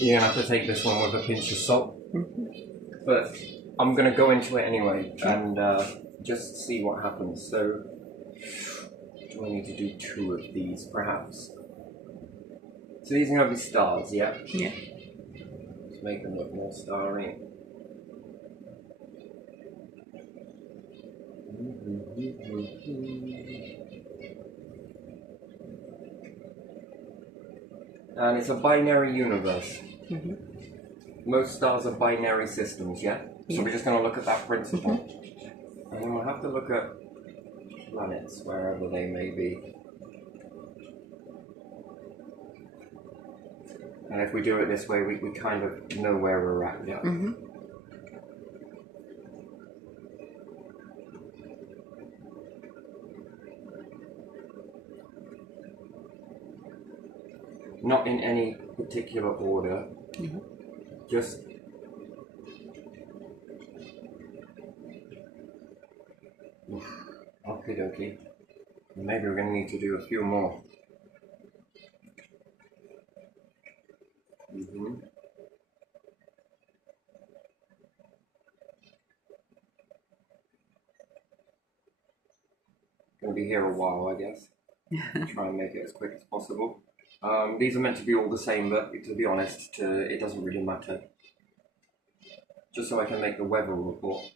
you're gonna have to take this one with a pinch of salt. But I'm gonna go into it anyway and just see what happens. So, do I need to do 2 of these, perhaps? So these are gonna be stars, yeah? Yeah. Let's make them look more starry. And it's a binary universe. Most stars are binary systems, yeah? So we're just going to look at that principle. And then we'll have to look at planets, wherever they may be. And if we do it this way, we kind of know where we're at, yeah? Not in any particular order. Just okie dokie. Maybe we're going to need to do a few more. Going to be here a while, I guess. Try and make it as quick as possible. These are meant to be all the same, but to be honest, it doesn't really matter. Just so I can make the weather report.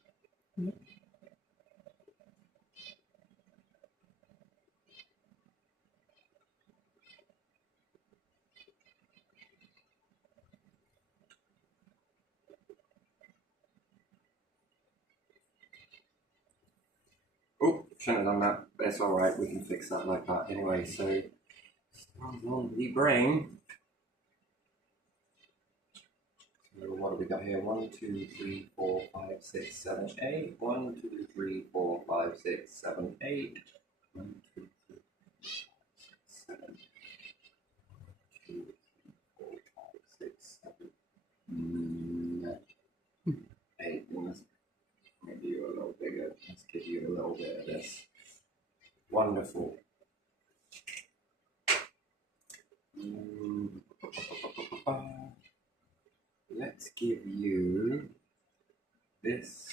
Oh, shouldn't have done that, but it's alright, we can fix that like that anyway. So, stars on the brain. So, what have we got here? 1, 2, 3, 4, 5, 6, 7, 8. 1, 2, 3, 4, 5, 6, 7, 8. 1, 2, 3, 4, 5, 6, 7. 2, 3, 4, 5, 6, 7, 8. Maybe you're a little bigger. Let's give you a little bit of this. Wonderful. Let's give you this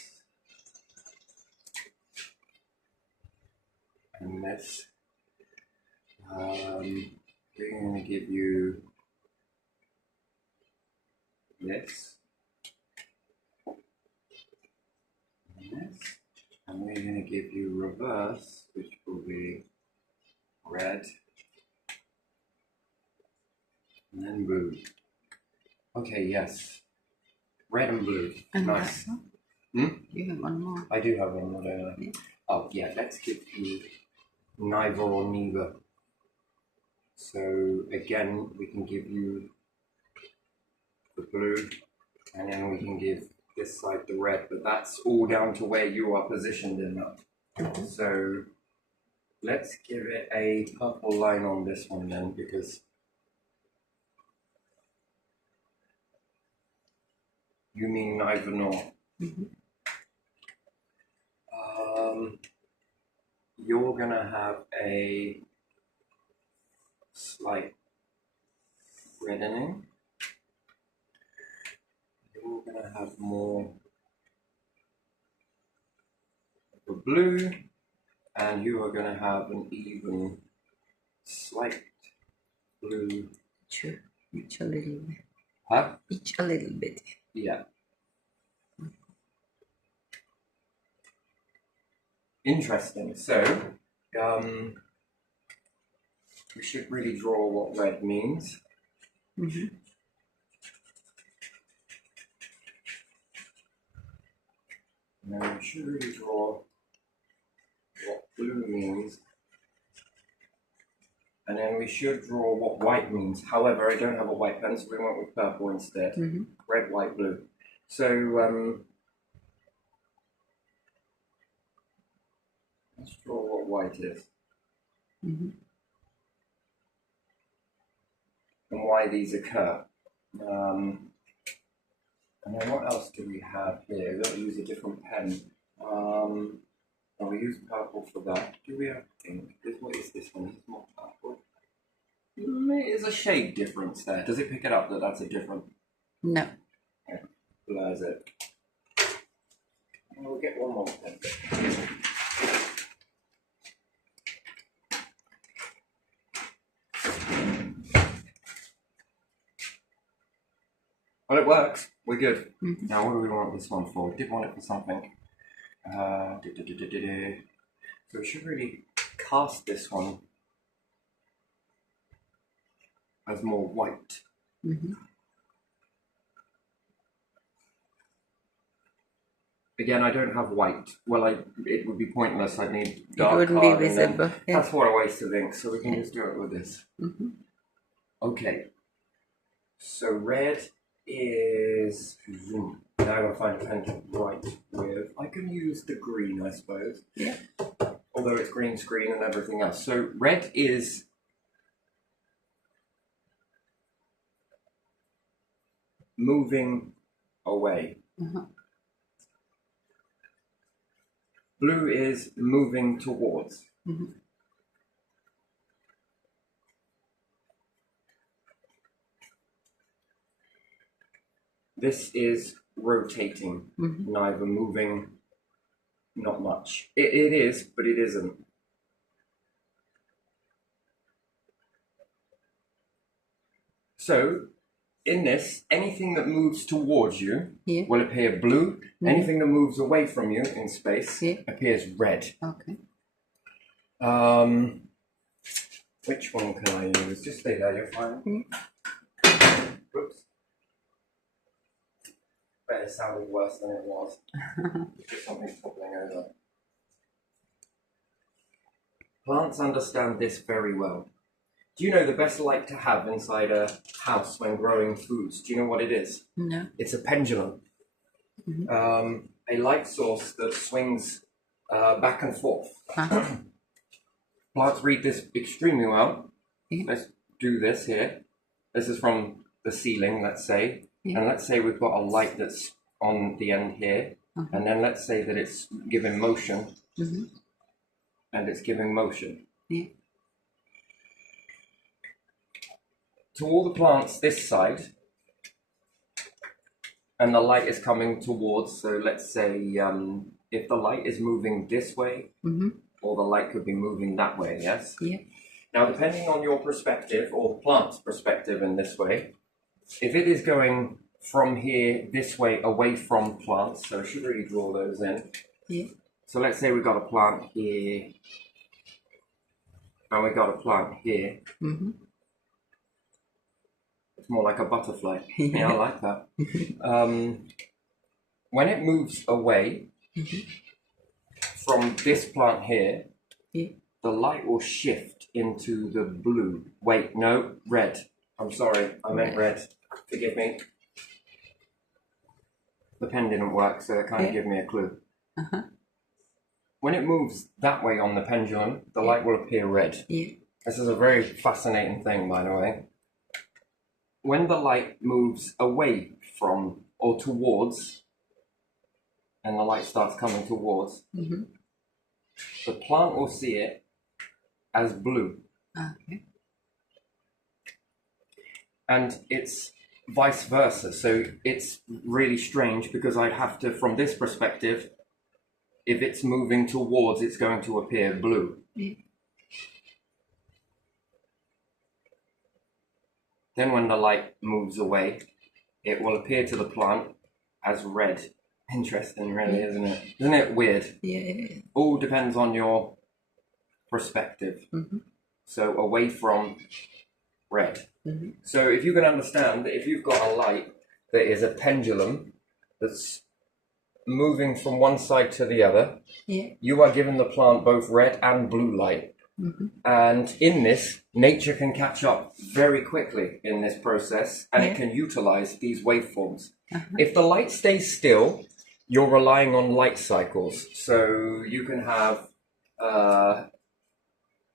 and this. We're going to give you this and this, and we're going to give you reverse, which will be red and then blue. Okay, yes. Red and blue. And nice. You have one more. I do have one more, don't I? Yeah. Oh, yeah, let's give you neither or neither. So, again, we can give you the blue, and then we can give this side the red, but that's all down to where you are positioned in that. So, let's give it a purple line on this one then, because you mean neither nor. You're gonna have a slight reddening. You're gonna have more of the blue, and you are gonna have an even slight blue. Sure. Each a little bit. Huh? Each a little bit. Yeah. Interesting. So, we should really draw what red means. And then we should really draw what blue means. And then we should draw what white means. However, I don't have a white pen, so we went with purple instead. Red, white, blue. So, let's draw what white is. And why these occur. And then what else do we have here? We've got to use a different pen. And we use purple for that. Do we have pink? What is this one? It's more purple. There's a shade difference there. Does it pick it up that that's a different No. Blurs it. And we'll get one more then. Well, it works. We're good. Mm-hmm. Now, what do we want this one for? We did want it for something. So we should really cast this one as more white. Mm-hmm. Again, I don't have white. Well, it would be pointless. I'd need dark It wouldn't card be and then- visible. Yeah. That's what a waste of ink, so we can just do it with this. Mm-hmm. Okay. So red is... Now I'm going to find a pen to write with. I can use the green, I suppose. Yeah. Although it's green screen and everything else. So red is... moving away. Uh-huh. Blue is moving towards. Mm-hmm. This is rotating, Mm-hmm. neither moving, not much. It is, but it isn't. So, in this, anything that moves towards you Yeah. will appear blue. Mm-hmm. Anything that moves away from you in space Yeah. appears red. Okay. Which one can I use? Just stay there, you're fine. Mm-hmm. Whoops. Bet it sounded worse than it was. Just something toppling over. Plants understand this very well. Do you know the best light to have inside a house when growing foods? Do you know what it is? No. It's a pendulum. Mm-hmm. A light source that swings back and forth. Uh-huh. Plants read this extremely well. Yeah. Let's do this here. This is from the ceiling, let's say. Yeah. And let's say we've got a light that's on the end here. Uh-huh. And then let's say that it's giving motion. Mm-hmm. And it's giving motion. Yeah. To all the plants this side, and the light is coming towards, so let's say if the light is moving this way, Mm-hmm. or the light could be moving that way, yes? Yeah. Now, depending on your perspective, or the plant's perspective in this way, if it is going from here this way away from plants, so I should really draw those in. Yeah. So let's say we've got a plant here, and we've got a plant here. Mm-hmm. It's more like a butterfly. Yeah, I like that. When it moves away Mm-hmm. from this plant here, Yeah. the light will shift into the blue. Wait, no, red. I'm sorry, I meant red. Forgive me. The pen didn't work, so it kind of Yeah. gave me a clue. Uh-huh. When it moves that way on the pendulum, the light will appear red. Yeah. This is a very fascinating thing, by the way. When the light moves away from or towards, and the light starts coming towards, Mm-hmm. the plant will see it as blue. Okay. And it's vice versa. So it's really strange because I'd have to, from this perspective, if it's moving towards, it's going to appear blue. Yeah. Then when the light moves away, it will appear to the plant as red. Interesting, really, isn't it? Isn't it weird? Yeah. All depends on your perspective. Mm-hmm. So away from red. Mm-hmm. So if you can understand that if you've got a light that is a pendulum that's moving from one side to the other, Yeah. you are giving the plant both red and blue light. Mm-hmm. And in this, nature can catch up very quickly in this process, and Yeah. it can utilize these waveforms. Uh-huh. If the light stays still, you're relying on light cycles. So you can have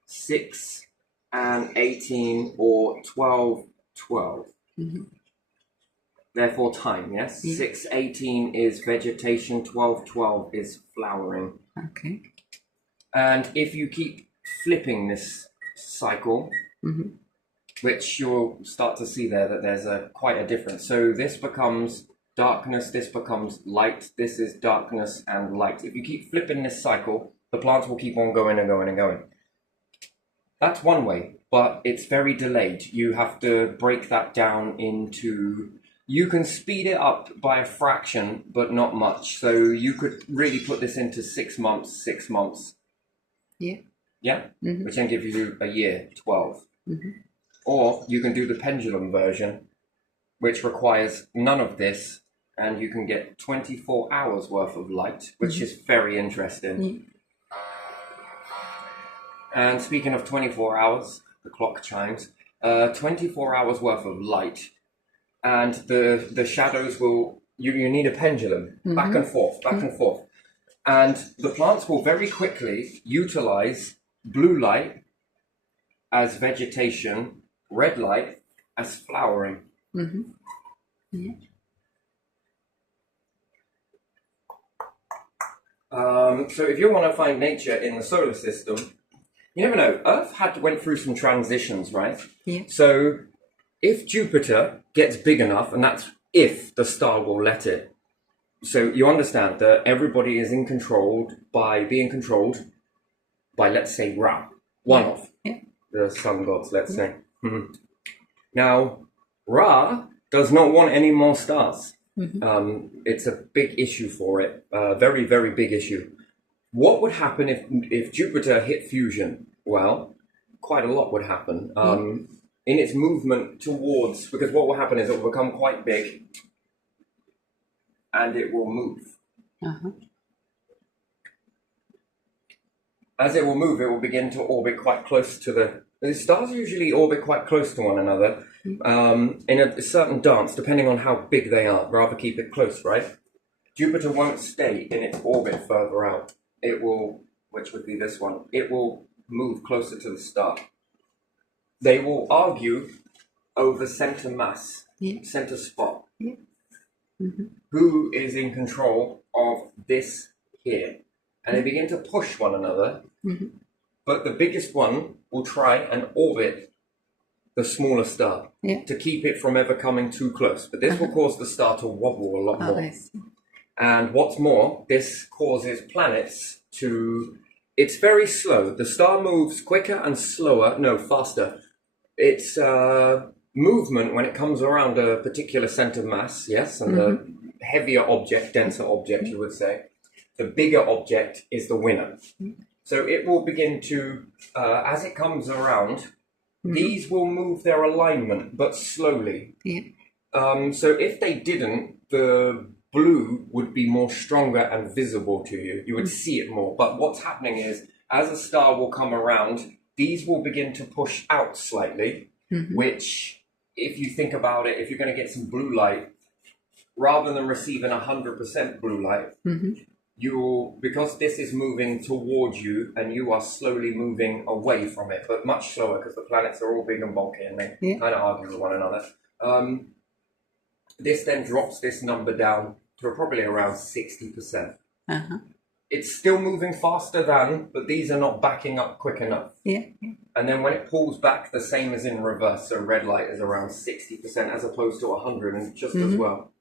6 and 18 or 12, 12. Mm-hmm. Therefore time, yes? Yeah. 6, 18 is vegetation, 12, 12 is flowering. Okay. And if you keep flipping this cycle, Mm-hmm. which you'll start to see there that there's quite a difference. So this becomes darkness, this becomes light, this is darkness and light. If you keep flipping this cycle, the plants will keep on going and going and going. That's one way, but it's very delayed. You have to break that down into... You can speed it up by a fraction, but not much. So you could really put this into 6 months, 6 months. Yeah. Yeah? Mm-hmm. Which then gives you a year, 12. Mm-hmm. Or you can do the pendulum version, which requires none of this, and you can get 24 hours worth of light, which is very interesting. Yeah. And speaking of 24 hours, the clock chimes, 24 hours worth of light, and the shadows will, you need a pendulum, back and forth, back and forth. And the plants will very quickly utilize blue light as vegetation, red light as flowering. Mm-hmm. Yeah. So if you want to find nature in the solar system, you never know. Earth went through some transitions, right? Yeah. So if Jupiter gets big enough, and that's if the star will let it. So you understand that everybody is being controlled by, let's say, Ra, one of the sun gods, let's say. Mm-hmm. Now, Ra does not want any more stars. Mm-hmm. It's a big issue for it, very, very big issue. What would happen if Jupiter hit fusion? Well, quite a lot would happen. In its movement towards, because what will happen is it will become quite big and it will move. Uh-huh. As it will move, it will begin to orbit quite close to the stars usually orbit quite close to one another in a certain dance, depending on how big they are. Rather keep it close, right? Jupiter won't stay in its orbit further out. It will, which would be this one, it will move closer to the star. They will argue over center mass, center spot. Yeah. Mm-hmm. Who is in control of this here? And they begin to push one another, but the biggest one will try and orbit the smaller star to keep it from ever coming too close. But this will cause the star to wobble a lot more. I see. And what's more, this causes planets to... It's very slow. The star moves quicker and slower, no, faster. Its movement when it comes around a particular center mass, yes, and the heavier object, denser object, you would say, the bigger object is the winner. So it will begin to, as it comes around, these will move their alignment, but slowly. Yeah. So if they didn't, the blue would be more stronger and visible to you. You would see it more. But what's happening is, as a star will come around, these will begin to push out slightly, which, if you think about it, if you're going to get some blue light, rather than receiving 100% blue light, you'll, because this is moving towards you and you are slowly moving away from it, but much slower because the planets are all big and bulky and they kind of argue with one another. This then drops this number down to probably around 60%. It's still moving faster than, but these are not backing up quick enough. And then when it pulls back, the same as in reverse. So red light is around 60% as opposed to 100, and just as well.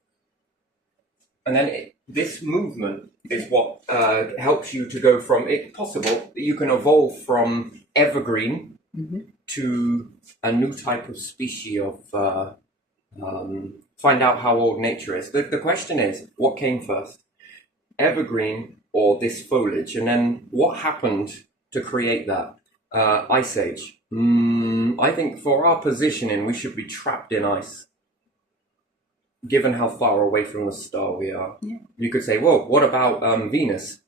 And then this movement is what helps you to go from, it's possible that you can evolve from evergreen to a new type of species of, find out how old nature is. The question is, what came first? Evergreen or this foliage? And then what happened to create that? Ice Age. I think for our positioning, we should be trapped in ice. Given how far away from the star we are. You could say, well, what about Venus?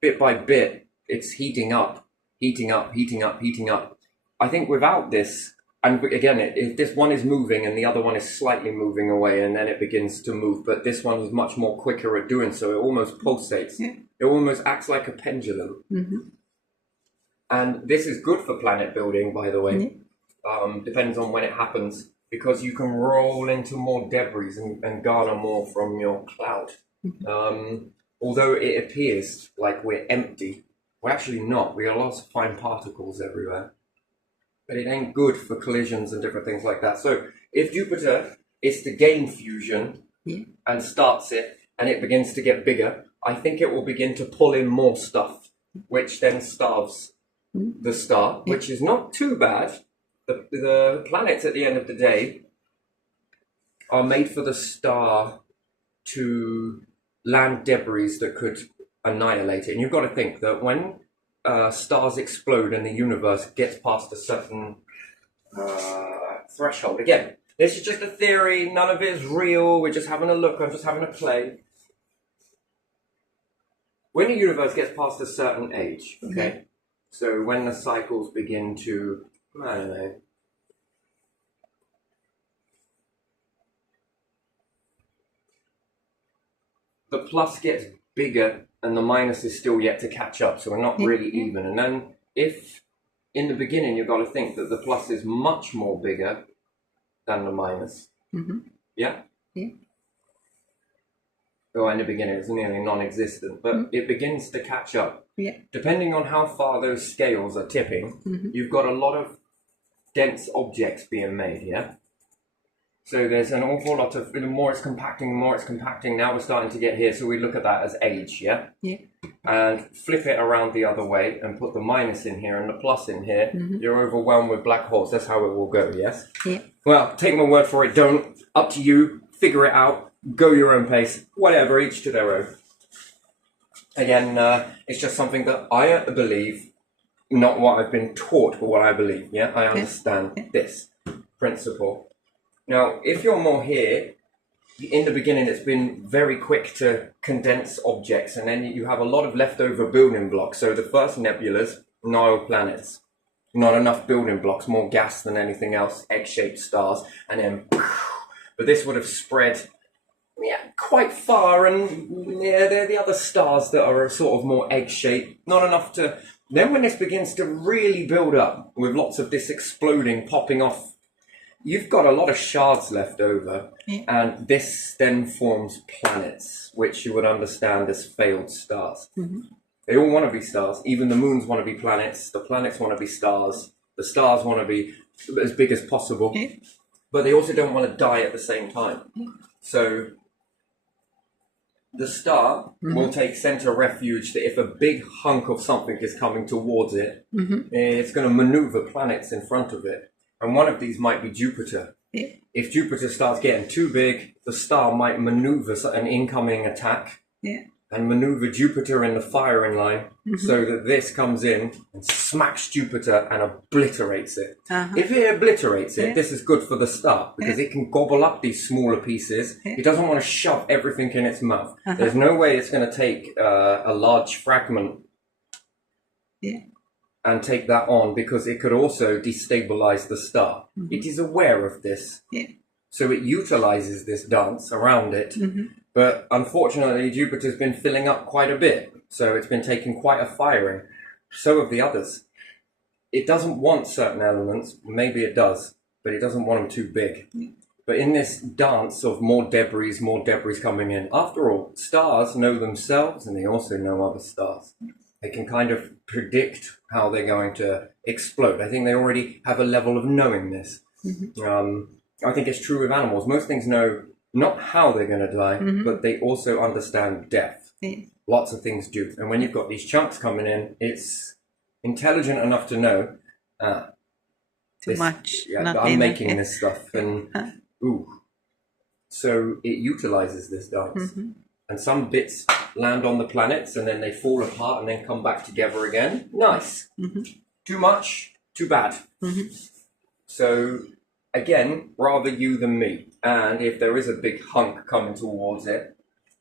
Bit by bit, it's heating up, heating up, heating up, heating up. I think without this, and again, if this one is moving and the other one is slightly moving away and then it begins to move, but this one is much more quicker at doing so. It almost pulsates. It almost acts like a pendulum. And this is good for planet building, by the way. Depends on when it happens. Because you can roll into more debris and garner more from your cloud. Although it appears like we're empty, we're actually not. We have lots of fine particles everywhere. but it ain't good for collisions and different things like that. So if Jupiter is to gain fusion and starts it, and it begins to get bigger, I think it will begin to pull in more stuff, which then starves the star, which is not too bad. The planets at the end of the day are made for the star to land debris that could annihilate it. And you've got to think that when stars explode and the universe gets past a certain threshold, again, this is just a theory, none of it is real, we're just having a look, I'm just having a play. When the universe gets past a certain age, okay, so when the cycles begin to, I don't know, the plus gets bigger and the minus is still yet to catch up, so we're not really even. And then if in the beginning you've got to think that the plus is much more bigger than the minus. Yeah? Well, in the beginning it's nearly non-existent, but it begins to catch up. Depending on how far those scales are tipping, you've got a lot of dense objects being made, yeah? So there's an awful lot of, the more it's compacting, now we're starting to get here, so we look at that as age, yeah? And flip it around the other way and put the minus in here and the plus in here, you're overwhelmed with black holes. That's how it will go, yes? Well, take my word for it, don't. Up to you, figure it out, go your own pace, whatever, each to their own. Again, it's just something that I believe, not what I've been taught, but what I believe, yeah? I understand this principle. Now, if you're more here, in the beginning it's been very quick to condense objects, and then you have a lot of leftover building blocks. So the first nebulas, Nile planets, not enough building blocks, more gas than anything else, egg-shaped stars, and then, but this would have spread quite far, and they're the other stars that are sort of more egg-shaped, not enough to, then when this begins to really build up, with lots of this exploding, popping off, you've got a lot of shards left over, and this then forms planets, which you would understand as failed stars. They all want to be stars. Even the moons want to be planets. The planets want to be stars. The stars want to be as big as possible. But they also don't want to die at the same time. So the star will take center refuge that if a big hunk of something is coming towards it, it's going to maneuver planets in front of it. And one of these might be Jupiter. If Jupiter starts getting too big, the star might maneuver an incoming attack and maneuver Jupiter in the firing line so that this comes in and smacks Jupiter and obliterates it. If it obliterates it, this is good for the star because it can gobble up these smaller pieces. It doesn't want to shove everything in its mouth. There's no way it's going to take a large fragment and take that on, because it could also destabilize the star. It is aware of this. So it utilizes this dance around it. But unfortunately, Jupiter's been filling up quite a bit. So it's been taking quite a firing. So have the others. It doesn't want certain elements. Maybe it does, but it doesn't want them too big. But in this dance of more debris coming in, after all, stars know themselves and they also know other stars. They can kind of predict how they're going to explode. I think they already have a level of knowing this. I think it's true with animals. Most things know not how they're going to die, but they also understand death. Lots of things do. And when you've got these chunks coming in, it's intelligent enough to know, too much. I'm making this stuff. And, so it utilizes this dance. And some bits land on the planets and then they fall apart and then come back together again. Nice. Too much, too bad. So, again, rather you than me. And if there is a big hunk coming towards it,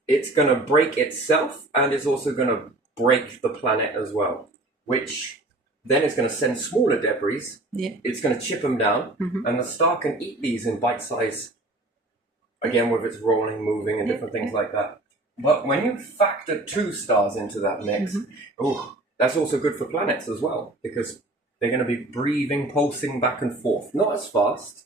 it's going to break itself and it's also going to break the planet as well, which then is going to send smaller debris. It's going to chip them down, and the star can eat these in bite size, again, with its rolling, moving, and different things like that. But when you factor 2 stars into that mix, that's also good for planets as well, because they're going to be breathing, pulsing back and forth. Not as fast,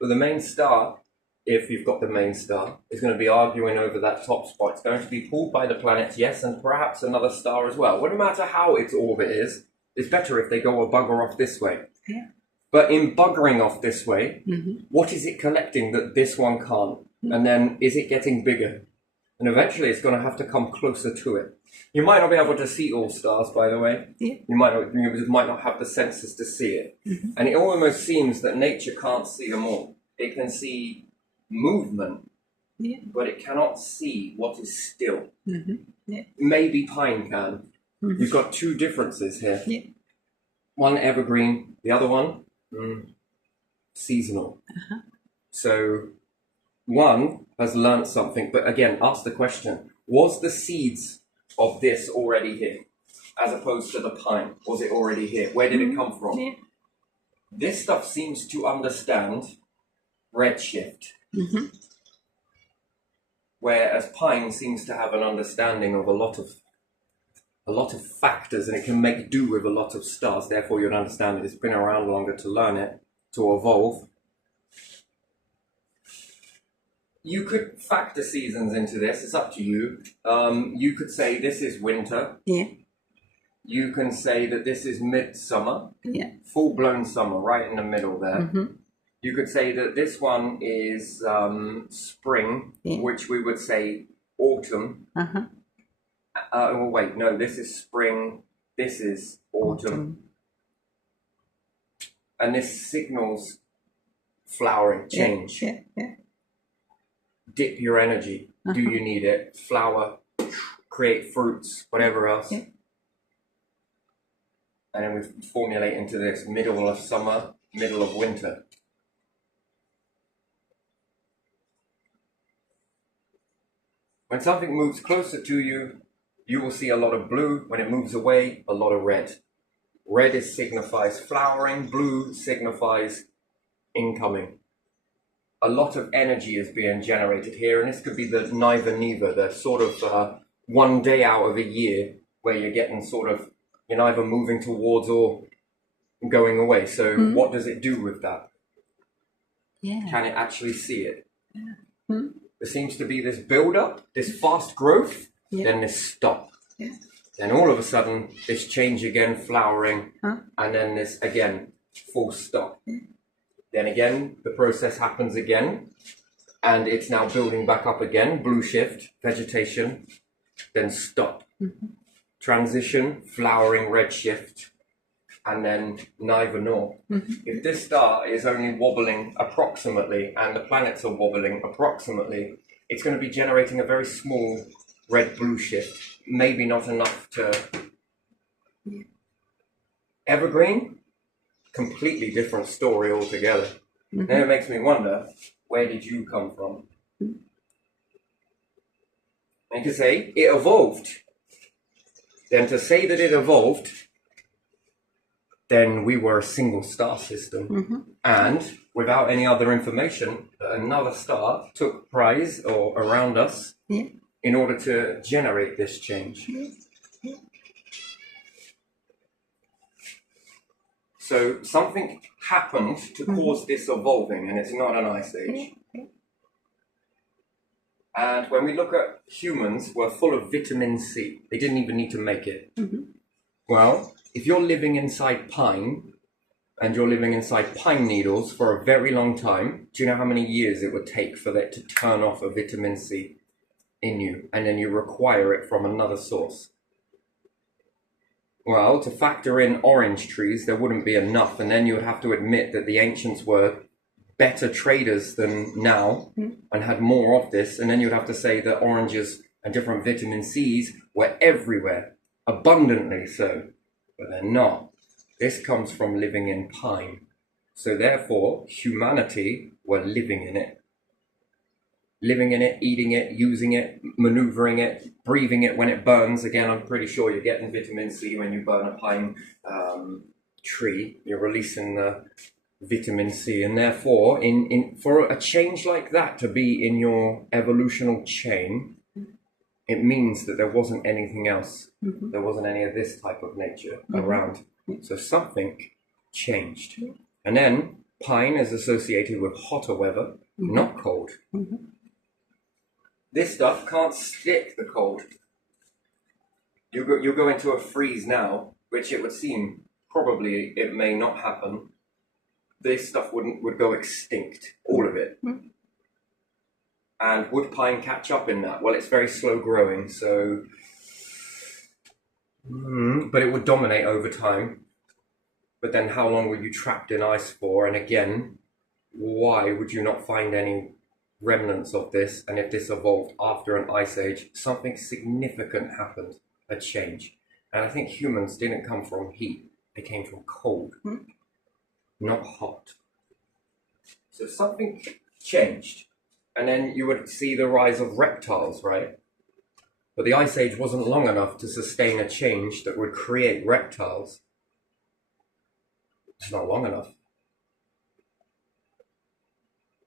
but the main star, if you've got the main star, is going to be arguing over that top spot. It's going to be pulled by the planets, yes, and perhaps another star as well. Well, no matter how its orbit is, it's better if they go a bugger off this way. Yeah. But in buggering off this way, Mm-hmm. what is it collecting that this one can't? And then is it getting bigger? And eventually it's going to have to come closer to it. You might not be able to see all stars, by the way. Yeah. You might not have the senses to see it. Mm-hmm. And it almost seems that nature can't see them all. It can see movement, Yeah. but it cannot see what is still. Mm-hmm. Yeah. Maybe pine can. Mhm. You've got two differences here. Yeah. One evergreen, the other one seasonal. Uh-huh. So one has learnt something, but again, ask the question, was the seeds of this already here? As opposed to the pine, was it already here? Where did it come from? Yeah. This stuff seems to understand redshift, Mm-hmm. whereas pine seems to have an understanding of a lot of factors, and it can make do with a lot of stars. Therefore, you'd understand that it's been around longer to learn it, to evolve. You could factor seasons into this. It's up to you. You could say this is winter. Yeah. You can say that this is midsummer, Yeah. full-blown summer, right in the middle there. Mm-hmm. You could say that this one is spring, Yeah. which we would say autumn. Uh-huh. Oh, wait, no, this is spring, this is autumn. And this signals flowering, change. Yeah. Yeah. Dip your energy. Do you need it? Flower, create fruits, whatever else. Yeah. And then we formulate into this middle of summer, middle of winter. When something moves closer to you, you will see a lot of blue. When it moves away, a lot of red. Red signifies flowering, blue signifies incoming. A lot of energy is being generated here, and this could be the neither neither, the sort of 1 day out of a year where you're getting sort of, you're neither moving towards or going away. So what does it do with that? Yeah. Can it actually see it? Yeah. Hmm. There seems to be this build-up, this fast growth, Yeah. then this stop. Yeah. Then all of a sudden, this change again, flowering, Huh? and then this again, full stop. Then again, the process happens again, and it's now building back up again, blue shift, vegetation, then stop. Mm-hmm. Transition, flowering, red shift, and then neither nor. Mm-hmm. If this star is only wobbling approximately, and the planets are wobbling approximately, it's going to be generating a very small red-blue shift, maybe not enough to... Yeah. Evergreen, completely different story altogether. Mm-hmm. Then it makes me wonder, where did you come from? Mm-hmm. And you could say, it evolved. Then to say that it evolved, then we were a single star system. Mm-hmm. And without any other information, another star took prize or around us Yeah. in order to generate this change. Yeah. Yeah. So something happened to cause this evolving, and it's not an ice age. Yeah. And when we look at humans, we're full of vitamin C. They didn't even need to make it. Mm-hmm. Well, if you're living inside pine, and you're living inside pine needles for a very long time, do you know how many years it would take for that to turn off a vitamin C in you? And then you require it from another source. Well, to factor in orange trees, there wouldn't be enough. And then you would have to admit that the ancients were better traders than now and had more of this. And then you'd have to say that oranges and different vitamin C's were everywhere, abundantly so. But they're not. This comes from living in pine. So therefore, humanity were living in it. Living in it, eating it, using it, maneuvering it, breathing it when it burns. Again, I'm pretty sure you're getting vitamin C when you burn a pine tree. You're releasing the vitamin C. And therefore, for a change like that to be in your evolutional chain, it means that there wasn't anything else. Mm-hmm. There wasn't any of this type of nature around. So something changed. And then pine is associated with hotter weather, not cold. Mm-hmm. This stuff can't stick the cold. You go into a freeze now, which it would seem probably it may not happen. This stuff would go extinct, all of it. Mm. And would pine catch up in that? Well, it's very slow growing, so... but it would dominate over time. But then how long were you trapped in ice for? And again, why would you not find any remnants of this? And if this evolved after an ice age, something significant happened, a change. And I think humans didn't come from heat, they came from cold, not hot. So something changed. And then you would see the rise of reptiles, right? But the ice age wasn't long enough to sustain a change that would create reptiles. It's not long enough.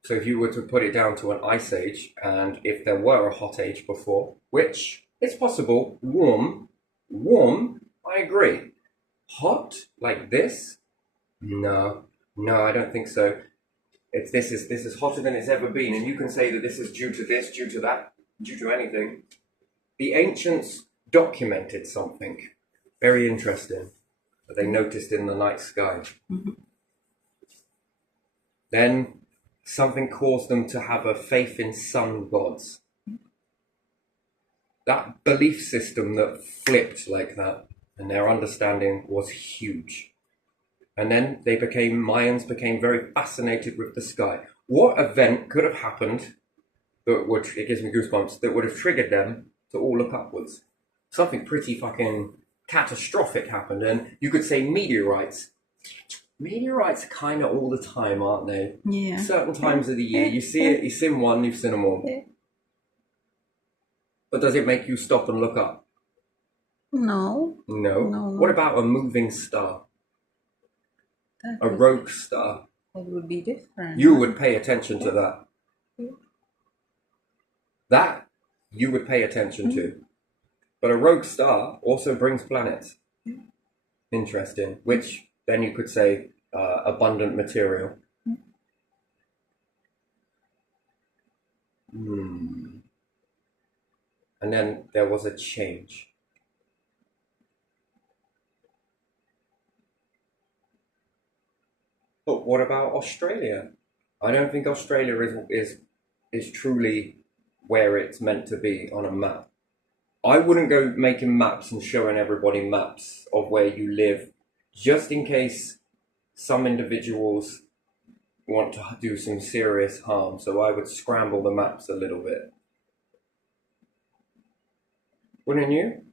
So if you were to put it down to an ice age, and if there were a hot age before, which is possible, warm, I agree. Hot, like this? No, I don't think so. This is hotter than it's ever been, and you can say that this is due to this, due to that, due to anything. The ancients documented something very interesting that they noticed in the night sky. Mm-hmm. Then something caused them to have a faith in sun gods. That belief system that flipped like that, and their understanding was huge. And then Mayans became very fascinated with the sky. What event could have happened that would, it gives me goosebumps, that would have triggered them to all look upwards? Something pretty fucking catastrophic happened, and you could say meteorites. Meteorites are kind of all the time, aren't they? Yeah. Certain times of the year, you see it, you've seen one, you've seen them all. Yeah. But does it make you stop and look up? No. No. What about a moving star? A rogue star? That would be different. You would pay attention to that. Yeah. That you would pay attention to. But a rogue star also brings planets. Interesting. Which then you could say abundant material. And then there was a change. But what about Australia? I don't think Australia is truly where it's meant to be on a map. I wouldn't go making maps and showing everybody maps of where you live, just in case some individuals want to do some serious harm. So I would scramble the maps a little bit. Wouldn't you?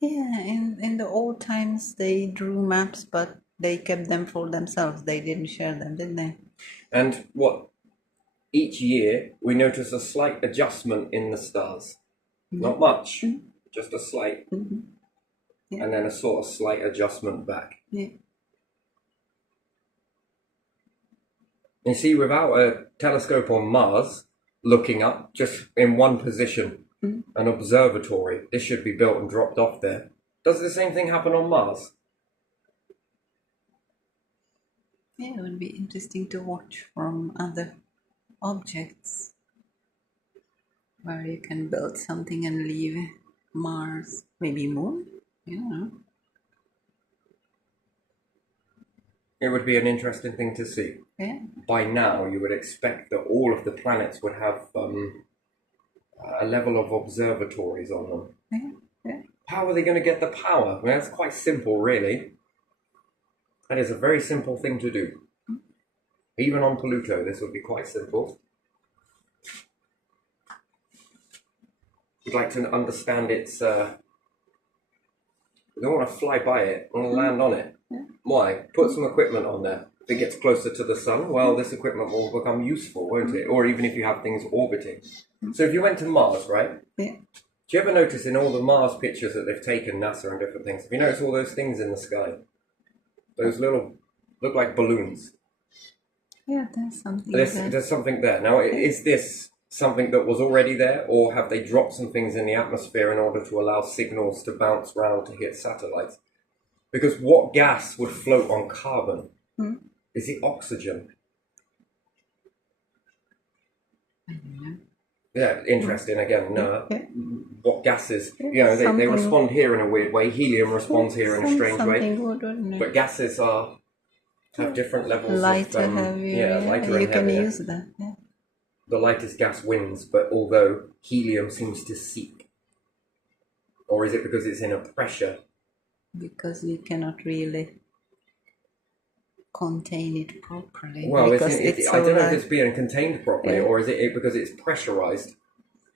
Yeah, in the old times they drew maps, but they kept them for themselves. They didn't share them, did they? And each year we notice a slight adjustment in the stars. Not much, just a slight. Yeah. And then a sort of slight adjustment back. Yeah. You see, without a telescope on Mars looking up, just in one position, an observatory, this should be built and dropped off there. Does the same thing happen on Mars? Yeah, it would be interesting to watch from other objects where you can build something and leave Mars, maybe Moon. Yeah. It would be an interesting thing to see. Yeah. By now, you would expect that all of the planets would have a level of observatories on them. Yeah. How are they going to get the power? I mean, that's quite simple, really. That is a very simple thing to do. Even on Pluto, this would be quite simple. We'd like to understand its... we don't want to fly by it. We want to land on it. Yeah. Why? Put some equipment on there. If it gets closer to the sun, well, this equipment will become useful, won't it? Or even if you have things orbiting. So if you went to Mars, right? Yeah. Do you ever notice in all the Mars pictures that they've taken, NASA and different things, have you noticed all those things in the sky? Those little, look like balloons. Yeah, there's something There's something there. Now, is this something that was already there, or have they dropped some things in the atmosphere in order to allow signals to bounce around to hit satellites? Because what gas would float on carbon? Is it oxygen? I don't know. Yeah, interesting. Again, Yeah. what gases? Yeah, You know, they something- respond here in a weird way. Helium responds here in a strange way. Something good, wouldn't it? But gases have different levels Lighter, of heavier. lighter You and can heavier. use that. Yeah. The lightest gas wins, but although helium seems to seep, or is it because it's in a pressure? Because we cannot really contain it properly. Well, because I don't know if it's being contained properly, Yeah. or is it because it's pressurized?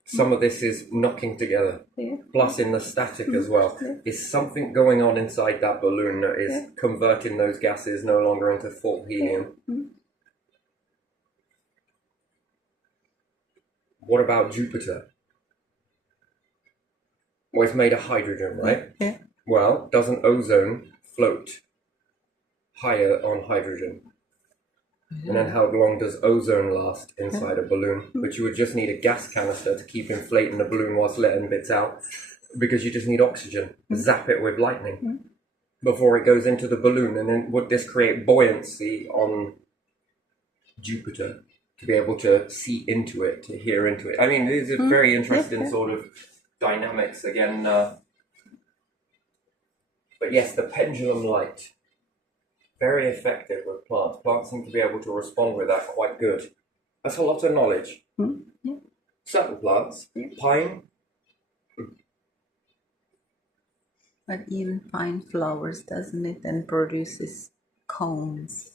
Some of this is knocking together. Yeah. Plus, in the static as well, is something going on inside that balloon that is converting those gases no longer into full helium. What about Jupiter? Well, it's made of hydrogen, right? Yeah. Well, doesn't ozone float higher on hydrogen? And then how long does ozone last inside a balloon? But you would just need a gas canister to keep inflating the balloon whilst letting bits out, because you just need oxygen. Zap it with lightning before it goes into the balloon. And then would this create buoyancy on Jupiter to be able to see into it, to hear into it? I mean, these are very interesting sort of dynamics again. But yes, the pendulum light. Very effective with plants. Plants seem to be able to respond with that quite good. That's a lot of knowledge. Yeah. Certain plants, pine. But even pine flowers, doesn't it? And produces cones.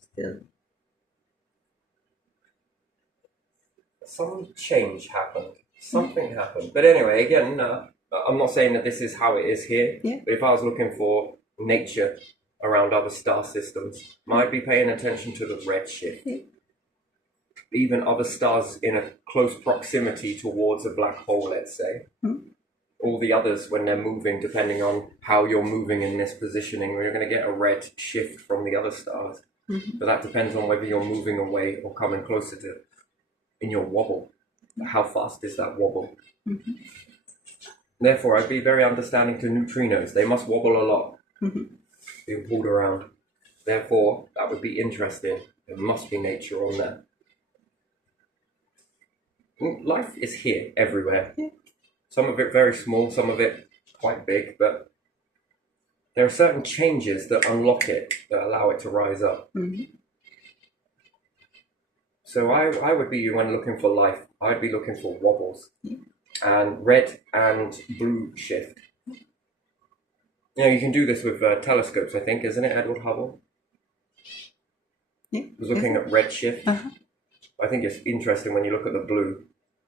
Still. Some change happened. Something happened. But anyway, again, I'm not saying that this is how it is here. Yeah. But if I was looking for nature around other star systems, I'd be paying attention to the redshift. Yeah. Even other stars in a close proximity towards a black hole, let's say. All the others, when they're moving, depending on how you're moving in this positioning, you're going to get a red shift from the other stars. But that depends on whether you're moving away or coming closer to in your wobble. How fast is that wobble? Therefore, I'd be very understanding to neutrinos. They must wobble a lot, being pulled around. Therefore, that would be interesting. There must be nature on there. Life is here, everywhere. Yeah. Some of it very small, some of it quite big, but there are certain changes that unlock it, that allow it to rise up. So I would be, when looking for life, I'd be looking for wobbles. And red and blue shift. You know, you can do this with telescopes, I think, isn't it, Edward Hubble? Yeah. Was looking at red shift. I think it's interesting when you look at the blue.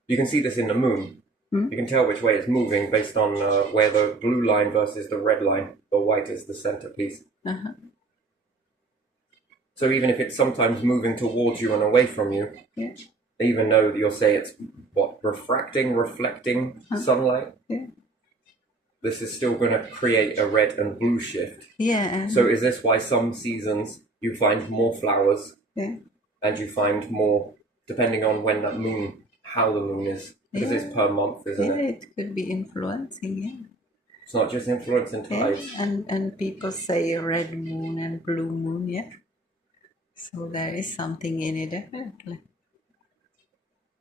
You can see this in the moon. You can tell which way it's moving based on where the blue line versus the red line. The white is the centerpiece. So even if it's sometimes moving towards you and away from you, even though you'll say it's reflecting sunlight, this is still going to create a red and blue shift. Yeah. So is this why some seasons you find more flowers and you find more, depending on when that moon, how the moon is, because it's per month, isn't it? It could be influencing, It's not just influencing tides. And people say red moon and blue moon, So there is something in it, definitely.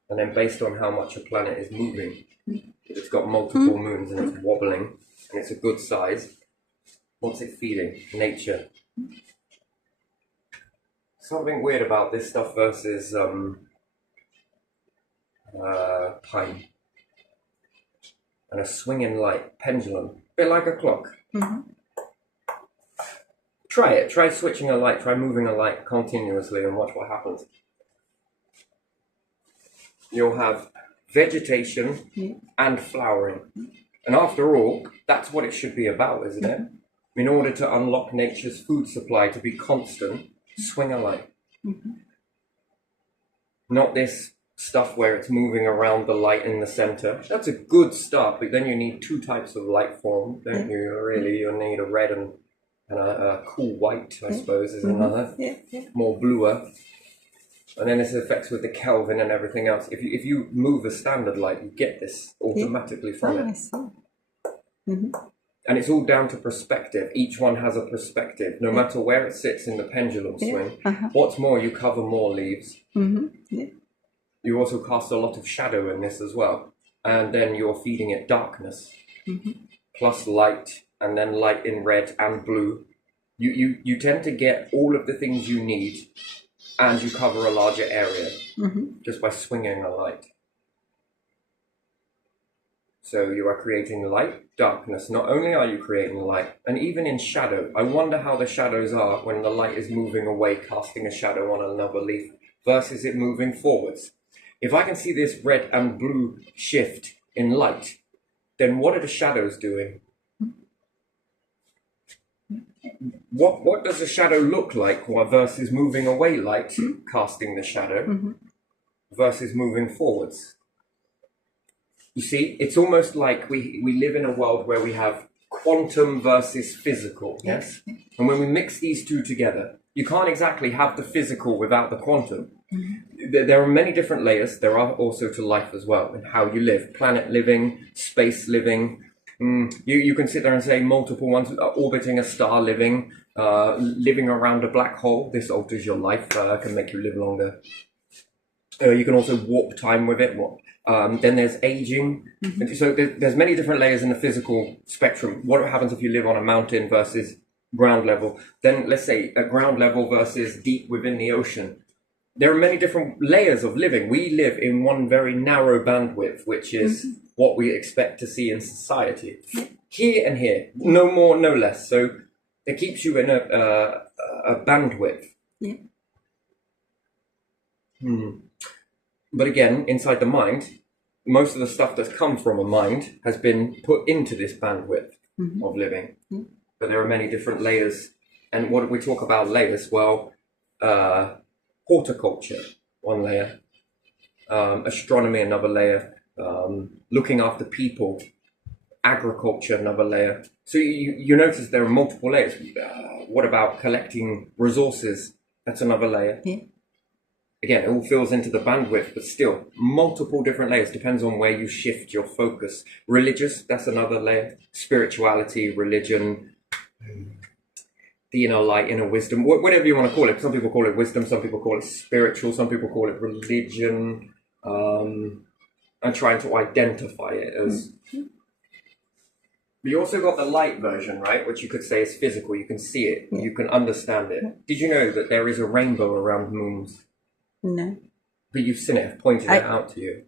And then based on how much a planet is moving, if it's got multiple moons and it's wobbling, and it's a good size, what's it feeding? Nature. Something weird about this stuff versus pine. And a swinging light, pendulum, a bit like a clock. Try it. Try switching a light. Try moving a light continuously and watch what happens. You'll have vegetation and flowering. And after all, that's what it should be about, isn't it? In order to unlock nature's food supply to be constant, swing a light. Not this stuff where it's moving around the light in the center. That's a good start, but then you need two types of light form, don't you? Really, you need a red and a cool white, I suppose, is another. More bluer. And then this affects with the Kelvin and everything else. If you move a standard light, you get this automatically from it. I see. And it's all down to perspective. Each one has a perspective, no matter where it sits in the pendulum swing. What's more, you cover more leaves. you also cast a lot of shadow in this as well. And then you're feeding it darkness, plus light, and then light in red and blue. You tend to get all of the things you need, and you cover a larger area just by swinging a light. So you are creating light, darkness. Not only are you creating light, and even in shadow, I wonder how the shadows are when the light is moving away, casting a shadow on another leaf, versus it moving forwards. If I can see this red and blue shift in light, then what are the shadows doing? What does the shadow look like versus moving away light, casting the shadow, versus moving forwards? You see, it's almost like we live in a world where we have quantum versus physical, yes? And when we mix these two together, you can't exactly have the physical without the quantum. There are many different layers. There are also to life as well, and how you live. Planet living, space living. You can sit there and say multiple ones, orbiting a star living, living around a black hole. This alters your life, can make you live longer. You can also warp time with it. Then there's aging. So there's many different layers in the physical spectrum. What happens if you live on a mountain versus ground level? Then let's say a ground level versus deep within the ocean. There are many different layers of living. We live in one very narrow bandwidth, which is what we expect to see in society. Here and here, no more, no less. So it keeps you in a bandwidth. But again, inside the mind, most of the stuff that's come from a mind has been put into this bandwidth of living. But there are many different layers. And what do we talk about layers? Well, horticulture, one layer. Astronomy, another layer. Looking after people. Agriculture, another layer. So you notice there are multiple layers. What about collecting resources? That's another layer. Again, it all fills into the bandwidth, but still, multiple different layers. Depends on where you shift your focus. Religious, that's another layer. Spirituality, religion, the inner light, inner wisdom, whatever you want to call it. Some people call it wisdom, some people call it spiritual, some people call it religion. I'm trying to identify it as... But you also got the light version, right? Which you could say is physical. You can see it. You can understand it. Did you know that there is a rainbow around moons? No. But you've seen it. I've pointed it out to you.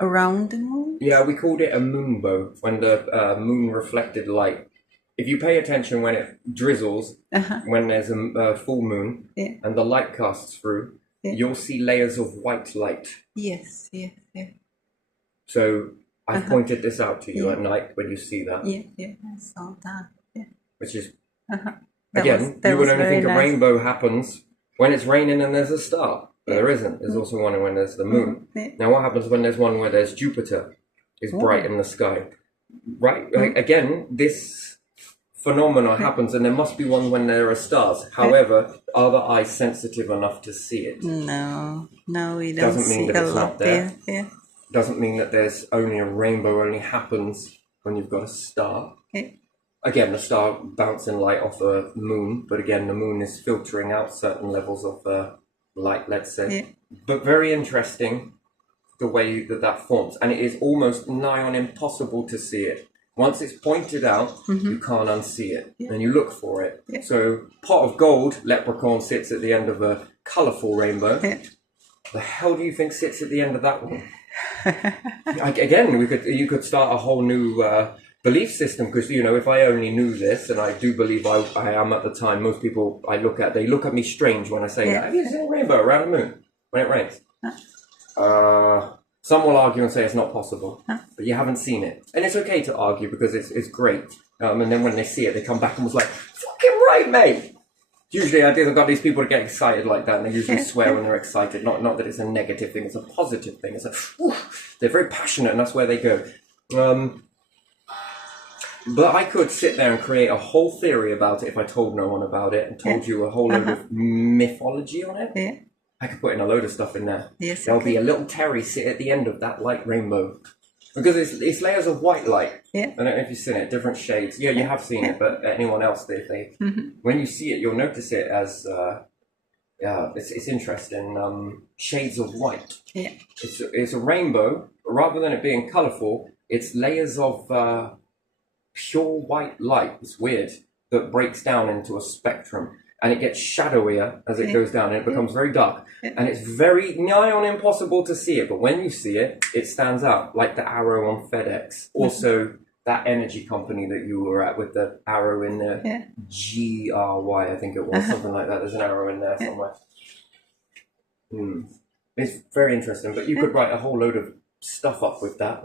Around the moon? Yeah, we called it a moonbow when the moon reflected light. If you pay attention when it drizzles, when there's a full moon and the light casts through, you'll see layers of white light. Yes. So I've pointed this out to you at night when you see that. Yeah, I saw that. Yeah. Which is, That again, was you would only think nice. a rainbow happens when it's raining and there's a star. But there isn't. There's also one when there's the moon. Now what happens when there's one where there's Jupiter is bright in the sky? Right? Again, this phenomena happens, and there must be one when there are stars. However, are the eyes sensitive enough to see it? No, we don't Doesn't mean see that a it's lot not there. Yeah. Doesn't mean that there's only a rainbow only happens when you've got a star. Again, the star bouncing light off a moon, but again, the moon is filtering out certain levels of light, let's say. But very interesting the way that forms, and it is almost nigh on impossible to see it. Once it's pointed out, you can't unsee it, and you look for it. So, pot of gold, leprechaun sits at the end of a colourful rainbow. The hell do you think sits at the end of that one? Again, you could start a whole new belief system, because if I only knew this, and I do believe I am at the time, most people they look at me strange when I say that. Have you seen a rainbow around the moon when it rains? Some will argue and say it's not possible, but you haven't seen it, and it's okay to argue because it's great. And then when they see it, they come back and was like, "Fucking right, mate." Usually, I've got these people to get excited like that, and they usually swear when they're excited. Not that it's a negative thing; it's a positive thing. They're very passionate, and that's where they go. But I could sit there and create a whole theory about it if I told no one about it and told you a whole load of mythology on it. I could put in a load of stuff in there. There'll be a little Terry sit at the end of that light rainbow. Because it's layers of white light. I don't know if you've seen it, different shades. You have seen it, but anyone else, when you see it, you'll notice it as Yeah, it's interesting. Shades of white. Yeah. It's a rainbow, but rather than it being colourful, it's layers of pure white light. It's weird that breaks down into a spectrum, and it gets shadowier as it goes down, and it becomes very dark, and it's very nigh on impossible to see it. But when you see it, it stands out, like the arrow on FedEx. Also, that energy company that you were at with the arrow in there, GRY, I think it was, something like that. There's an arrow in there somewhere. It's very interesting, but you could write a whole load of stuff up with that,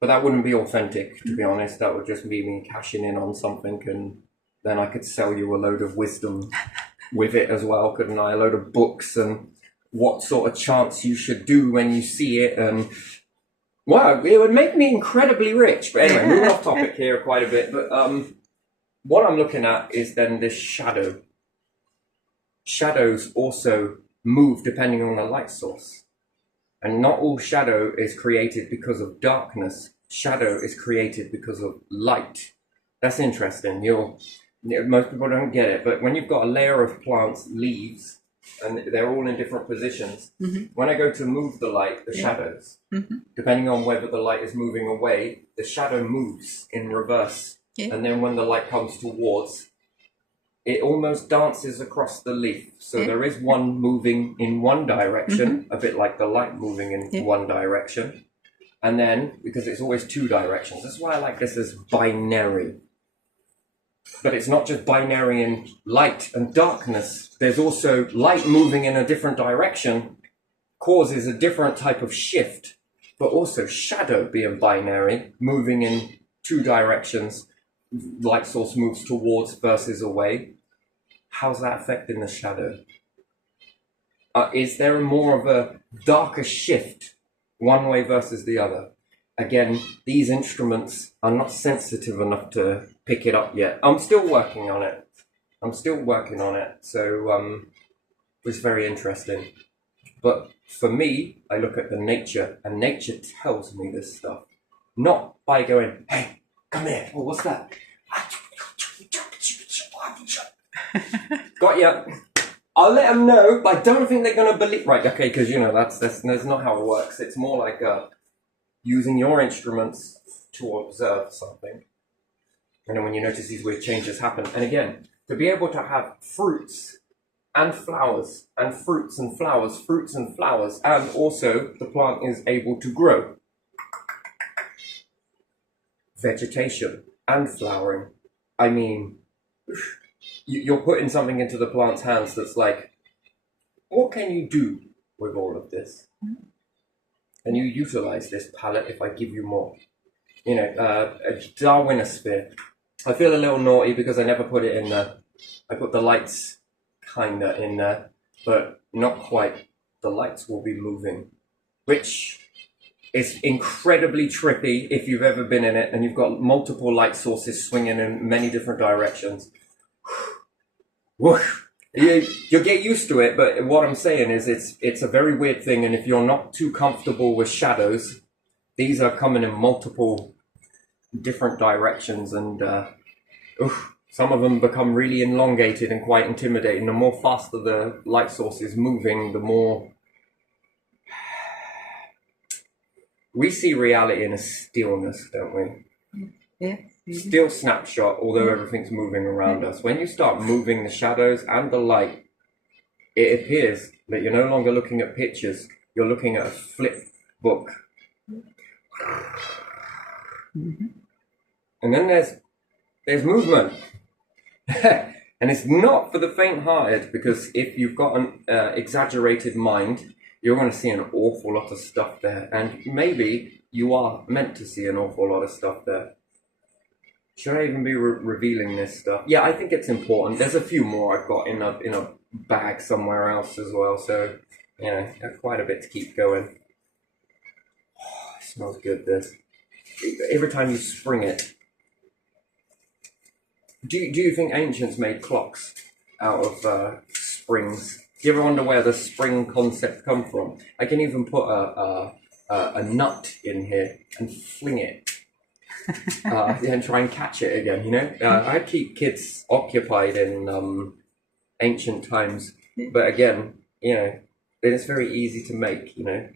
but that wouldn't be authentic, to be honest. That would just be me cashing in on something, and then I could sell you a load of wisdom with it as well, couldn't I? A load of books and what sort of chants you should do when you see it, and wow, it would make me incredibly rich. But anyway, moving off topic here quite a bit, but what I'm looking at is then this shadow. Shadows also move depending on the light source. And not all shadow is created because of darkness. Shadow is created because of light. That's interesting. Most people don't get it, but when you've got a layer of plants, leaves, and they're all in different positions, when I go to move the light, the shadows, depending on whether the light is moving away, the shadow moves in reverse. And then when the light comes towards, it almost dances across the leaf. So there is one moving in one direction, a bit like the light moving in one direction. And then, because it's always two directions, that's why I like this as binary. But it's not just binary in light and darkness. There's also light moving in a different direction causes a different type of shift, but also shadow being binary, moving in two directions, light source moves towards versus away. How's that affecting the shadow? Is there more of a darker shift one way versus the other? Again, these instruments are not sensitive enough to pick it up yet. I'm still working on it. So it's very interesting. But for me, I look at the nature, and nature tells me this stuff. Not by going, hey, come here. Oh, what's that? Got ya. I'll let them know, but I don't think they're going to believe. Right, okay, because, that's not how it works. It's more like using your instruments to observe something. And then when you notice these weird changes happen, and again, to be able to have fruits and flowers, and fruits and flowers, and also the plant is able to grow. Vegetation and flowering. I mean, you're putting something into the plant's hands that's like, what can you do with all of this? And you utilize this palette if I give you more. A Darwinosphere. I feel a little naughty because I never put it in there. I put the lights kinda in there, but not quite. The lights will be moving, which is incredibly trippy if you've ever been in it and you've got multiple light sources swinging in many different directions. You'll get used to it, but what I'm saying is it's a very weird thing, and if you're not too comfortable with shadows, these are coming in multiple different directions, and some of them become really elongated and quite intimidating. The more faster the light source is moving, the more we see reality in a stillness, don't we? Yeah. Still snapshot, although everything's moving around us. When you start moving the shadows and the light, it appears that you're no longer looking at pictures, you're looking at a flip book. And then there's movement. And it's not for the faint-hearted, because if you've got an exaggerated mind, you're going to see an awful lot of stuff there. And maybe you are meant to see an awful lot of stuff there. Should I even be revealing this stuff? Yeah, I think it's important. There's a few more I've got in a bag somewhere else as well. So, quite a bit to keep going. Oh, it smells good, this. Every time you spring it. Do you think ancients made clocks out of springs? Do you ever wonder where the spring concept come from? I can even put a nut in here and fling it. And try and catch it again, I'd keep kids occupied in ancient times But again, you know, it's very easy to make, you know.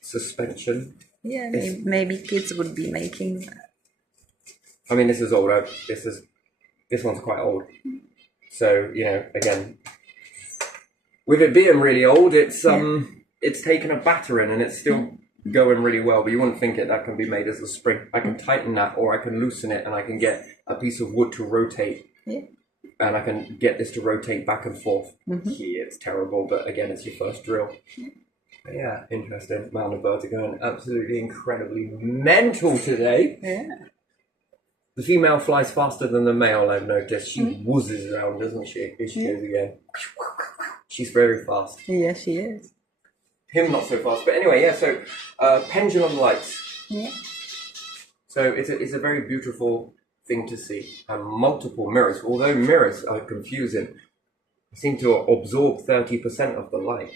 Suspension. Yeah, maybe kids would be making. I mean, this is old. This one's quite old. So, you know, again, with it being really old, it's taken a battering and it's still going really well. But you wouldn't think that can be made as a spring. I can tighten that, or I can loosen it, and I can get a piece of wood to rotate. Yeah. And I can get this to rotate back and forth. Yeah, it's terrible, but again, it's your first drill. But yeah, interesting. Man, the birds are going absolutely incredibly mental today. Yeah. The female flies faster than the male, I've noticed. She whizzes around, doesn't she? Here she goes again. She's very fast. Yeah, she is. Him not so fast. But anyway, yeah, so pendulum lights. Yeah. So it's a very beautiful thing to see. And multiple mirrors. Although mirrors are confusing, they seem to absorb 30% of the light.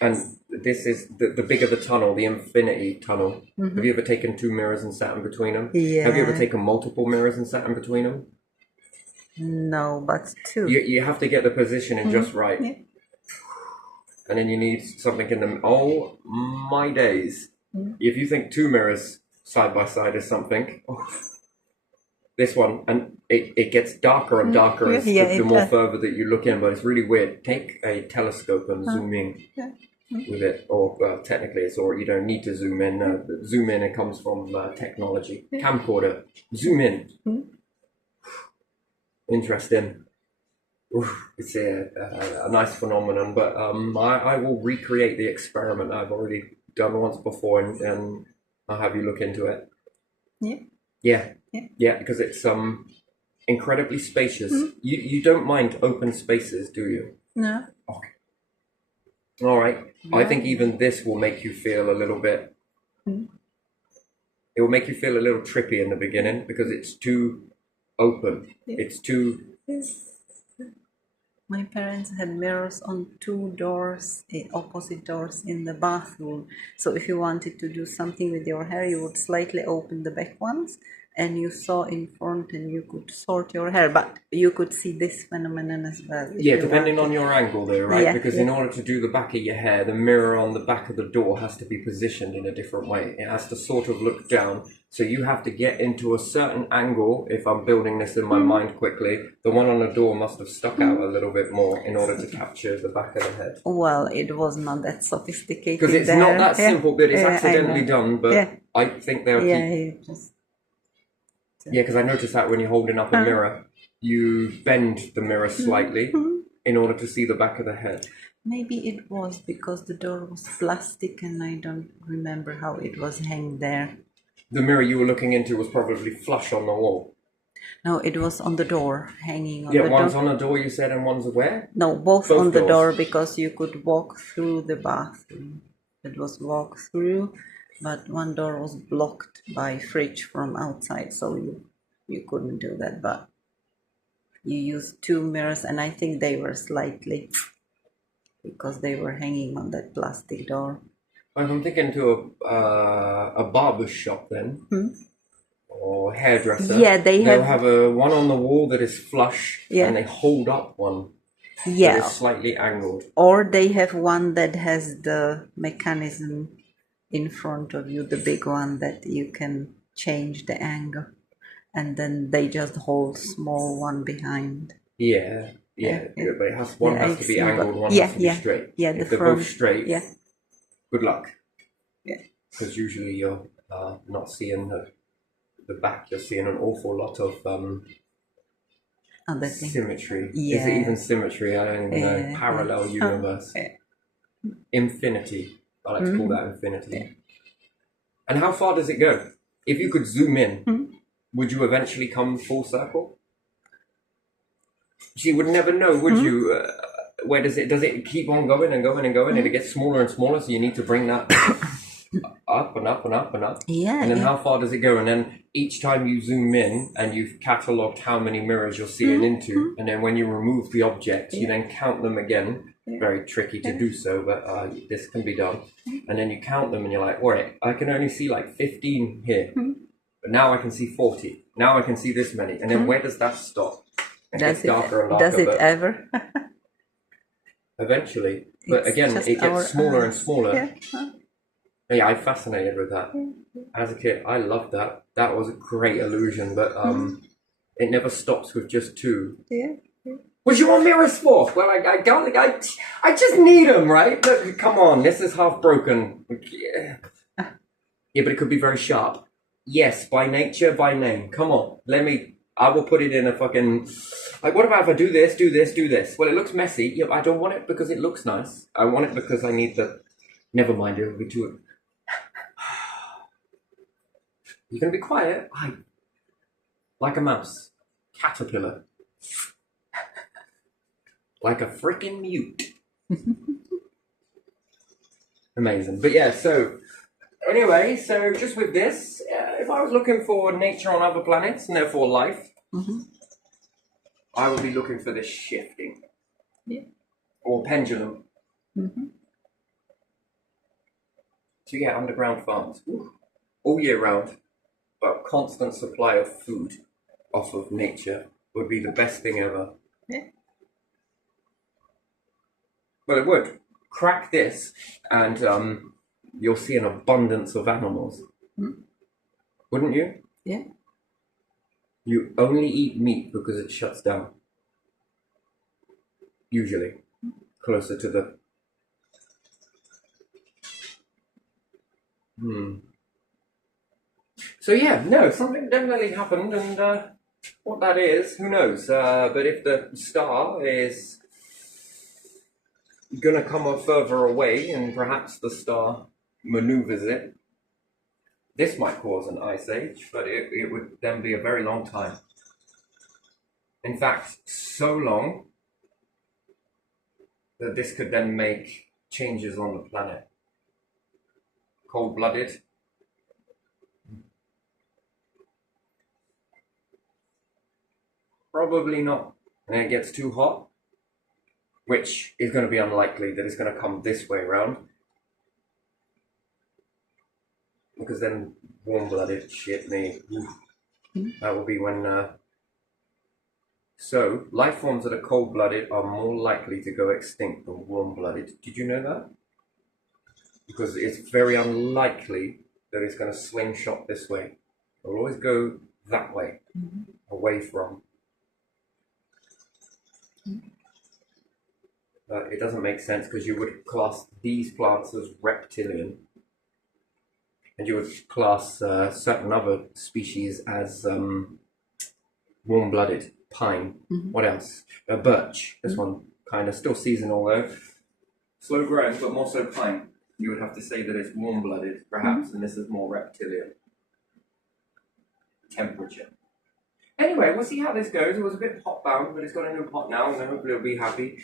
And this is the bigger the tunnel, the infinity tunnel. Have you ever taken two mirrors and sat in between them? Yeah. Have you ever taken multiple mirrors and sat in between them? No, but two. You have to get the positioning just right. Yeah. And then you need something in them. Oh my days. If you think two mirrors side by side is something, this one, and it gets darker and darker as the more further that you look in, but it's really weird. Take a telescope and zoom in with it, or technically it's all, you don't need to zoom in. Zoom in, it comes from technology. Camcorder, zoom in. Interesting. It's a nice phenomenon, but I will recreate the experiment I've already done once before, and I'll have you look into it. Yeah, because it's incredibly spacious. You don't mind open spaces, do you? No. Okay. All right. No. I think even this will make you feel a little bit. It will make you feel a little trippy in the beginning because it's too open. It's too. My parents had mirrors on two doors, opposite doors in the bathroom. So if you wanted to do something with your hair, you would slightly open the back ones, and you saw in front, and you could sort your hair. But you could see this phenomenon as well. Yeah, depending on your angle though, right? Because in order to do the back of your hair, the mirror on the back of the door has to be positioned in a different way. It has to sort of look down. So you have to get into a certain angle. If I'm building this in my mind quickly, the one on the door must have stuck out a little bit more in order to capture the back of the head. Well, it was not that sophisticated. Because it's not that simple, but it's accidentally done. But I think they'll keep... Yeah, because I noticed that when you're holding up a mirror, you bend the mirror slightly in order to see the back of the head. Maybe it was because the door was plastic and I don't remember how it was hanging there. The mirror you were looking into was probably flush on the wall. No, it was on the door, hanging on the door. Yeah, one's on the door, you said, and one's where? No, both on the door, because you could walk through the bathroom. It was walk through, but one door was blocked by fridge from outside, so you couldn't do that. But you used two mirrors, and I think they were slightly, because they were hanging on that plastic door. If I'm thinking to a barber's shop then, or hairdresser, they'll have a one on the wall that is flush, and they hold up one that is slightly angled. Or they have one that has the mechanism in front of you, the big one that you can change the angle, and then they just hold small one behind. Yeah, but it has to be angled, one has to be straight. Yeah, if they're both straight. Yeah. Good luck. Yeah. Because usually you're not seeing the back, you're seeing an awful lot of symmetry. Yeah. Is it even symmetry? I don't even know. Parallel universe. Infinity. I like to call that infinity. Yeah. And how far does it go? If you could zoom in, would you eventually come full circle? You would never know, would you? Where does it keep on going and going and going, and it gets smaller and smaller, so you need to bring that up and up and up and up. Yeah. And then how far does it go? And then each time you zoom in and you've catalogued how many mirrors you're seeing into, and then when you remove the objects, you then count them again. Very tricky to do so, but this can be done. And then you count them and you're like, wait, I can only see like 15 here, but now I can see 40. Now I can see this many. And then where does that stop? It gets darker and darker. Does it but ever? eventually. But It's again, just it our gets smaller and eyes. smaller. Yeah. Huh? Yeah, I'm fascinated with that. As a kid, I loved that. That was a great illusion, but it never stops with just two. Yeah. What do you want mirrors for? Well, I don't. I just need them, right? Look, come on, this is half broken. Yeah. Yeah, but it could be very sharp. Yes, by nature, by name. Come on, I will put it in a fucking. Like, what about if I do this, do this, do this? Well, it looks messy. Yeah, I don't want it because it looks nice. I want it because I need the. Never mind, it will be too. You're gonna be quiet. Like a mouse, caterpillar, like a freaking mute. Amazing, but yeah. So anyway, so just with this, if I was looking for nature on other planets and therefore life, I would be looking for this shifting, or pendulum. So yeah, underground farms all year round, but constant supply of food off of nature would be the best thing ever. Yeah. But it would crack this, and you'll see an abundance of animals. Wouldn't you? Yeah. You only eat meat because it shuts down. Usually, closer to the. So yeah, no, something definitely happened, and what that is, who knows? But if the star is gonna come up further away, and perhaps the star maneuvers it, this might cause an ice age, but it would then be a very long time. In fact, so long that this could then make changes on the planet. Cold-blooded. Probably not. And it gets too hot, which is going to be unlikely that it's going to come this way around. Because then warm-blooded, shit me. That will be when... So, life forms that are cold-blooded are more likely to go extinct than warm-blooded. Did you know that? Because it's very unlikely that it's going to swing shot this way. It will always go that way, away from. But it doesn't make sense because you would class these plants as reptilian. And you would class certain other species as warm-blooded. Pine. What else? Birch. This one kind of still seasonal though. Slow growing, but more so pine. You would have to say that it's warm-blooded, perhaps, and this is more reptilian. Temperature. Anyway, we'll see how this goes. It was a bit pot-bound, but it's got a new pot now, and hopefully it'll be happy.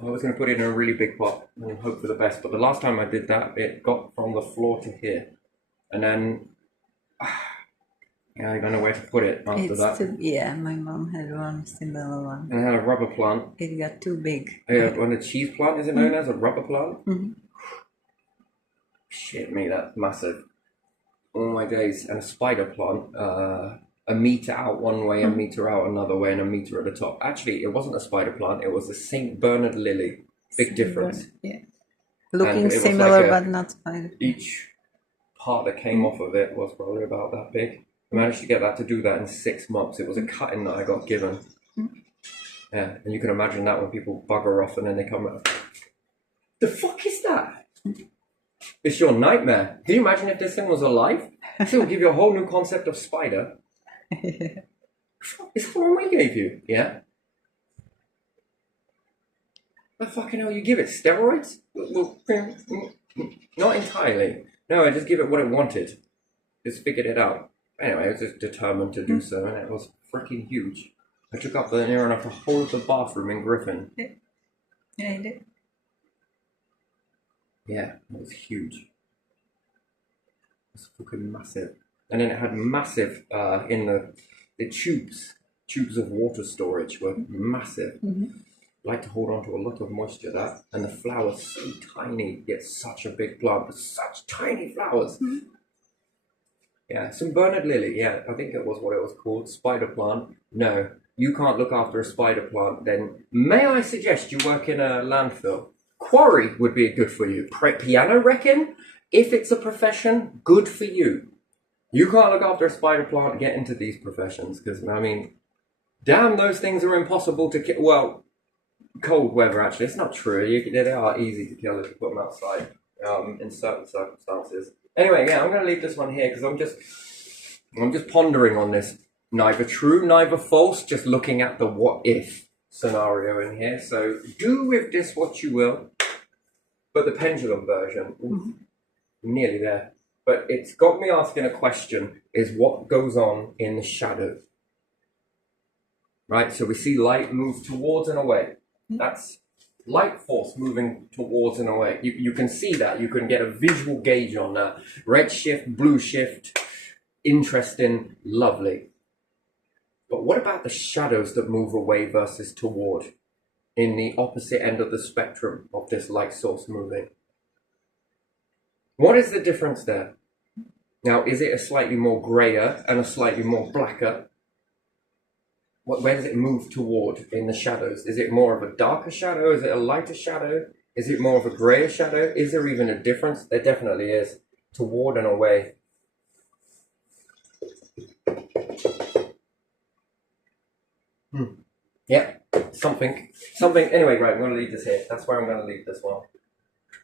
I was going to put it in a really big pot and hope for the best, but the last time I did that, it got from the floor to here. And then... yeah, I don't know where to put it after that. Yeah, my mom had one similar one. And I had a rubber plant. It got too big. And a cheese plant, is it known as a rubber plant? Shit me, that's massive. All my days. And a spider plant, a meter out one way, a meter out another way, and a meter at the top. Actually, it wasn't a spider plant, it was a St. Bernard lily. Big difference. Yeah. Looking similar, like but not spider. Each part that came off of it was probably about that big. I managed to get that to do that in 6 months. It was a cutting that I got given. Yeah, and you can imagine that when people bugger off and then they come out. The fuck is that? It's your nightmare. Can you imagine if this thing was alive? It would give you a whole new concept of spider. It's the one we gave you, yeah? What the fucking hell you give it? Steroids? Not entirely. No, I just give it what it wanted. Just figured it out. Anyway, I was just determined to do so, and it was freaking huge. I took up near enough the whole of the bathroom in Griffin. Yeah, I did. Yeah, it was huge. It was fucking massive. And then it had massive, in the tubes of water storage were massive. Like to hold on to a lot of moisture, that. And the flowers so tiny, yet such a big plant with such tiny flowers. Yeah, some Bernard lily. Yeah, I think it was what it was called. Spider plant. No, you can't look after a spider plant. Then may I suggest you work in a landfill? Quarry would be good for you. Piano reckon? If it's a profession, good for you. You can't look after a spider plant. Get into these professions because I mean, damn, those things are impossible to kill. Well, cold weather actually, it's not true. They are easy to kill if you put them outside in certain circumstances. Anyway, yeah, I'm going to leave this one here because I'm just pondering on this. Neither true, neither false. Just looking at the what if scenario in here. So do with this what you will. But the pendulum version, nearly there. But it's got me asking a question: is what goes on in the shadows? Right. So we see light move towards and away. That's light force moving towards and away. You can see that. You can get a visual gauge on that. Red shift, blue shift, interesting, lovely. But what about the shadows that move away versus toward in the opposite end of the spectrum of this light source moving? What is the difference there? Now, is it a slightly more grayer and a slightly more blacker? Where does it move toward in the shadows? Is it more of a darker shadow? Is it a lighter shadow? Is it more of a grayer shadow? Is there even a difference? There definitely is. Toward and away. Yeah, something. Anyway, right, I'm going to leave this here. That's where I'm going to leave this one.